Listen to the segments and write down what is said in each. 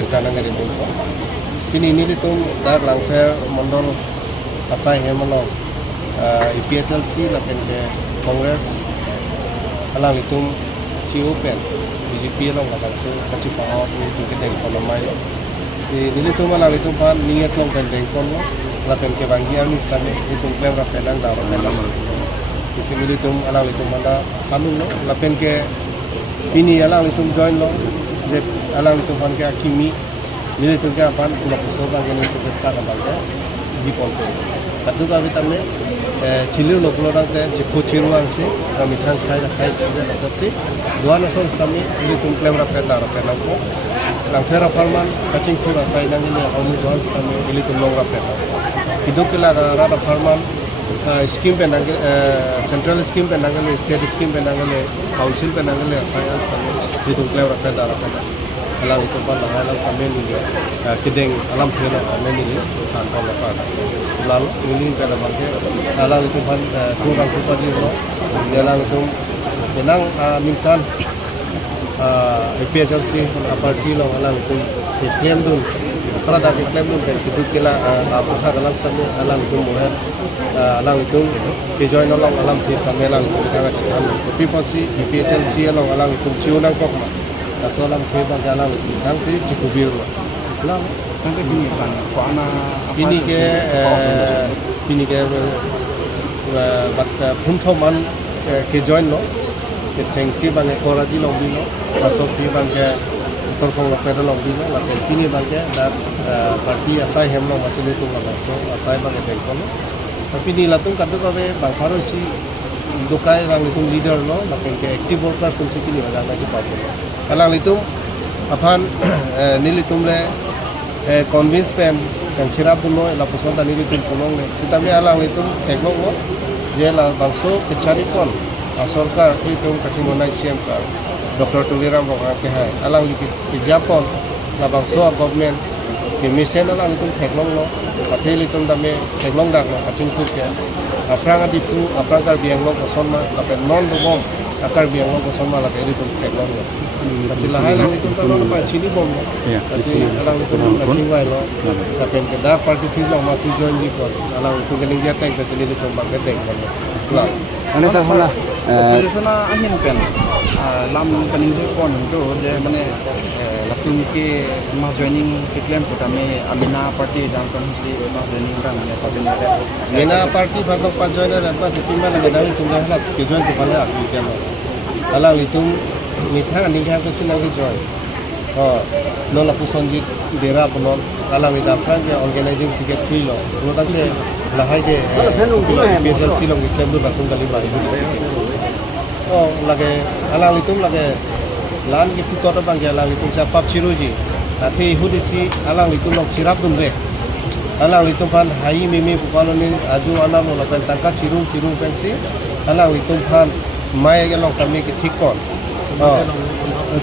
dirkanang dari itu. Ini itu dah langfer mondol asai hemalo IPHLC lapen ke Kongres alang itu COPEN BJP long alang so kacip paot itu kita ekonomi ini itu malang itu pan niat long pendeng kono lapen ke banggian istana itu klaim rapedang dah rapedang ini itu alang itu mana anu lo lapen ke ini alang itu join lo alang itu pan ke akimi ini itu ke apa pula pusoba ini itu kita kembali di ponto kadu kami tamne Chile lo pulang ke Cipuciruan sih kami tangkai sih dapat sih dua nasional kami ini tu klaim rapeda ko langfera farman kacing pura saya nang ini kami dua kami ini tu long rapeda itu kila rada farman scheme penang central scheme penang state scheme penang council penang saya kami itu klaim rapeda alang itu pan alang kami ni kideng alam phela kami ni tanpa lepas lalu ini pada bangke alang itu pan kurang kupadi lo alang itu menang mintan IPHLC parti lo alang itu klaim dun salah dah klaim dun dan itu kila apa alang kami alang itu muher alang itu join alang alam phis kami alang itu kami tapi pasti IPHLC alang itu ciunan kok Asalam kita jalan kan sih cukup biru. Lalu sampai ini kan, kok ini ke bakat puntoman ke join lo, ke tengsi bangke koraji lo bino, masuk di bangke terkong lapar lo bino, lapar ini bangke dan parti asai hemlo masih itu nggak so asai bangke tengkol. Tapi ini latung kado kabe bang Farouk si dukai orang itu leader lo, lapar ke active workers pun sih ini ada lagi pakai. Alang itu apaan nili tumle convince pen yang sirap puno la pusonta nili tum punong le kita mi alang itu teknolog mo je la bangso kecari pon sorkar itu kacing monai CM sar Dr. Tuliram bang ke hai alang itu Japon la bangso government ke misen alang itu teknolog lo patel itu dame teknolog dak kacing tu ke aprang adipu aprang kar biang lo kosoma tapi non bom akar biang lo kosoma la ke itu teknolog lo kasi lahat lang itong tanong naman, sini bom mo. Kasi alang itong nagsiway, no? Tapi kada party feel lang, masih join di ko. Alang itong galing jateng, kasi nila itong magkateng. Ano sa sana? Kasi sana ahin pen. Lam panindu pon itu, jadi mana lakum ke mas joining iklim kami Amina party dan komisi mas joining kan, tapi ada. Amina party batok pas joiner apa? Tapi mana kadang itu nggak lah, kejuan tu pada aku iklim. Alang itong mitang ni kan kasi nang join non la pusonjit dera ponon alang ida frang ke organizing secretary lo roda ke lahai ke BJL silong ke du batung kali bari lage alang itu lage lan ke putor bang alang itu sapap ciruji tapi hudisi alang itu lo sirap dun re alang itu pan hai mimi pukalonin aju anak lo pen tangka cirung pensi alang itu pan mai ke lo kami ke tikon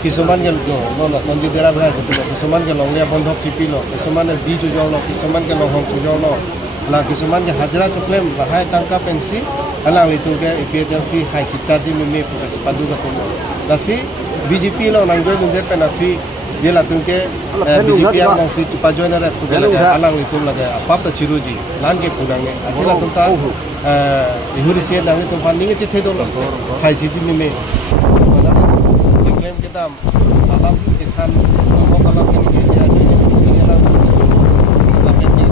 কিছুমান গেল মন্দিৰ বেৰা বেৰা থাকিব কিছুমান কে লংলিয়া বন্ধক টিপি ল কিছুমানে দি জুজৰ ল কিছুমান কে লহং চুজৰ ল লা কিছুমান কে হাজিৰা চুকলেম বাহাই টাংকা পেঞ্চি আলাং লিতুকে ইপিএচএলচি হাই চিটা দি মিমি পাদু গাতো লাসি বিজেপি ল নাংজয় জুন্দে পেনাফি je la tungke BJP yang mau situ pajuan ada tu alang itu lagi apa tu ciruji lan ke pulangnya akhirnya tungta ihuri sian nang itu funding itu itu dong hai cici mimi klaim kita alam ikan mau kalau ini dia ini alam tapi ini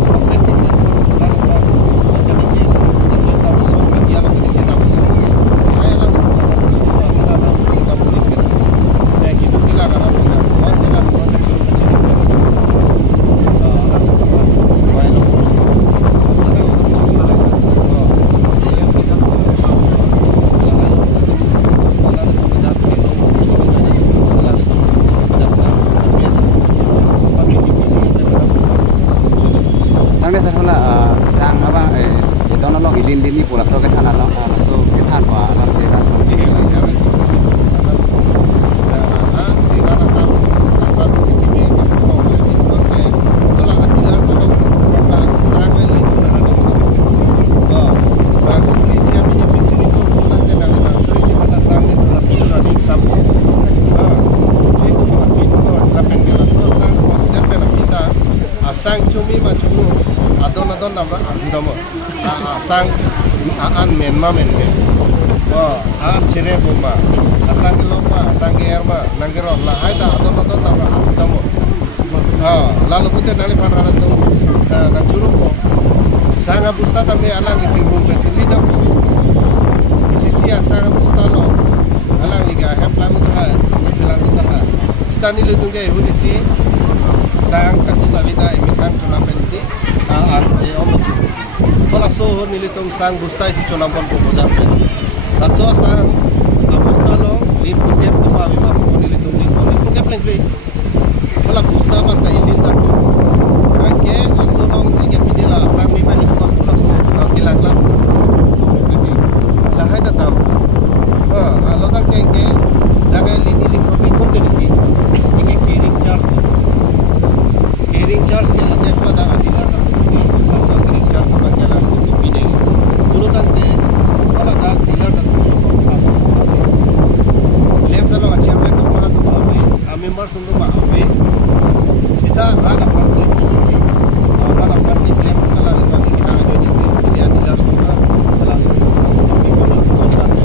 mungkin ini pula so ke tanah lo so ke tanah wa lam ke tanah sang cumi ma cumi adon nama adudamo sang an menma menme an chere boma asang loma asang erma nangero la haida adon nama adudamo lalu kita nali panara tu nang churu ko sanga busta tambe alang isi rum pensili dam isi asang busta lo alang liga hem lamu ta bilang ta stani lu tungge hudisi sang katu gavita emikan chuna pensi e omo tola so nili tung sang busta isi chuna bon ko bojar pe raso sang busta lo lip ke to ma bi ma ko nili tung ni ko ke pleng tola busta ba ta ilin ta ke raso long ige pidela sang mi ma ni ko pula so kilang lam la haida tam lo ta ke daga lini ling ko ko te ni ige hearing charge ke lage pula da adila sa si raso hearing charge ba ke la kuch bhi nahi dulu tante wala da dealer sa lem sa lo achhe pe ko ma to ba member sundu ba be kita rada par ko ni rada par ni claim kala ba ni na jo ni dia dealer ko kala ko ni ko ni so sa ni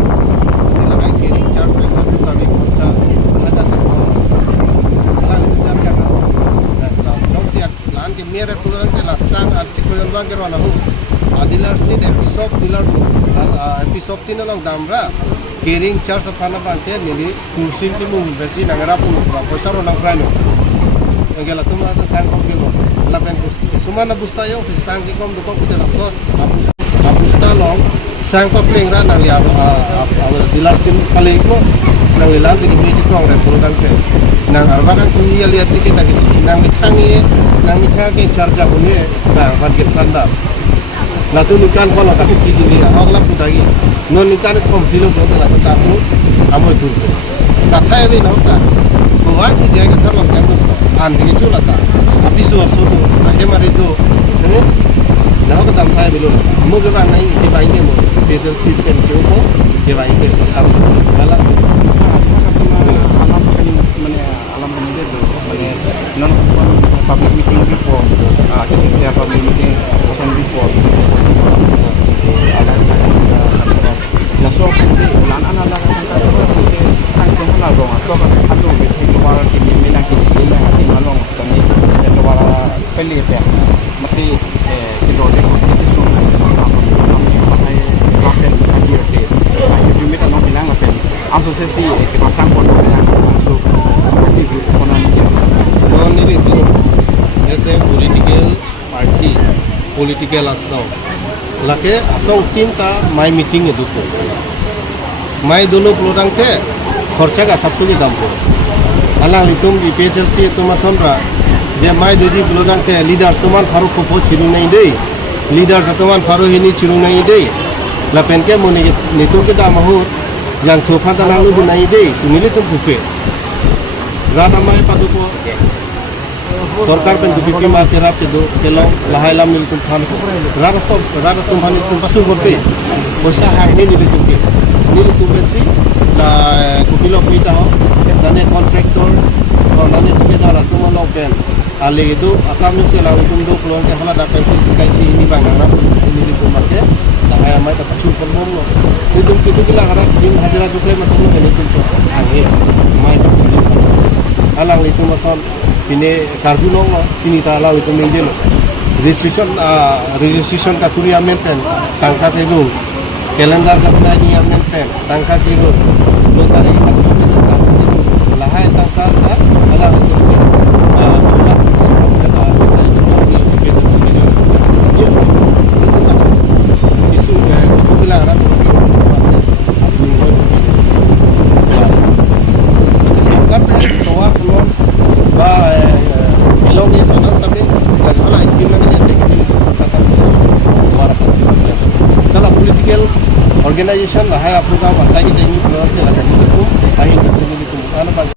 sila ai hearing charge pe ka ta be ko ta ada ta ko ala ni sar ka na dong sia lan ke mere pulang ke lasang artikel yang bang kerana hu dealers ni episode dealer episode tin long damra hearing charge apana bangke ni kursin ti mung besi nangara pu poisa ro nang prano ngela tuma ta sang ko kilo la pen sumana busta yo si sang ki kom ko te la sos abusta long sang ko pleng ra nang ya dealers tin kali ko nang ila si mi ti krong re pulang ke nang arba kan tu ya lihat kita nang mitangi nang mitake charge bunye ta ban ke tanda la tu nikan ko la ta ki ni agla putagi non nikan ko filo ko la ta ko amoy dur ta thai bi no ta ko wa chi je ga ta lo ka an ni chu la ta api so so to age mari to ne na ko tam thai bi lo mo ga ba nai ke bai ne mo diesel seat ken ko ke bai ke ta kala alam penyedot tu non public meeting before kita public meeting person before la so di lan ana la kan ta kan ko la do atau kan do ke wala ki ni na ki ni na ki malong stani ke wala peli pe mati ki do de ki so ai raken aki ke ai you meet no bilang apen asosiasi ke pasang ko do ya so non ini itu as a political assault lake assault tinta my meeting itu tu my dono pelorang ke खर्चा का सबसे दाम को अलांग लितुम BPHLC itu masonra je my dodi pelorang ke leader tuman Farooq को चिरू नहीं दे leader tuman Farooq ini चिरू नहीं दे lapen ke moni nitum ke daam ho yang sofa tanang lu नहीं दे ini tuh bufe rada mai paduko सरकार पेन दुपी मा केराप के दो केलो लहाइला मिल तुम खान को रada तुम्हानी तुम पसु करते पैसा हाइने नि तुम के नि तुम बेसी ला कुपिलो पीता हो दाने कॉन्ट्रैक्टर और दाने ठेकेदार तुम लोकेन आले itu akam ni sela tuम दो क्लोन के हला दापेन सिकाई सी ini bangara ni तुम के lahai mai ta पसु पर मोम लो तुम किtu kila hara din hajara jukle ma तुम ni तुम तो आगे mai ta alang itu mason ini karju nong ini ta alang itu menjel registration ka turi amenten tangka itu kalender ka punani amenten tangka itu lo tari ka lahai tangka alang itu organization lah hai apnu ka bahasa kita ini